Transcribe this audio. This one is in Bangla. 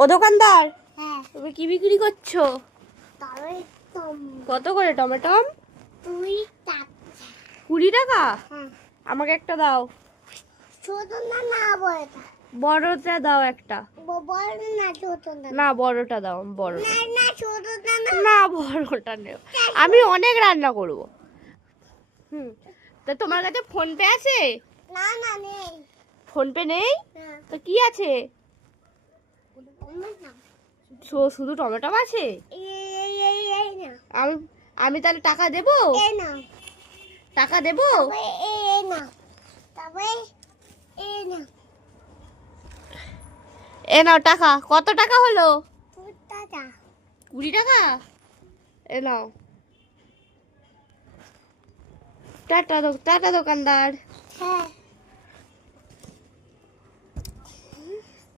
ও দোকানদার, হ্যাঁ তুমি কি বিক্রি করছো? তবে কত করে টমেটো? তুই টাকা 20 টাকা। হ্যাঁ আমাকে একটা দাও। ছোট না না বড়টা বড়টা দাও একটা। বড় না ছোট না না বড়টা দাও, বড় না না ছোট না না না, বড়টা নেও। আমি অনেক রান্না করব। তা তোমার কাছে ফোন পে আছে? না না নেই ফোন পে নেই? না তো কি আছে? শুধু টমেটো আছে? এই না আমি আমি তাহলে টাকা দেবো? এই না টাকা দেবো? তবে এই না তবে এই না এ নাও টাকা। কত টাকা হলো? টাকা 20 টাকা। এ নাও। টাটা টাটা দোকানদার। হ্যাঁ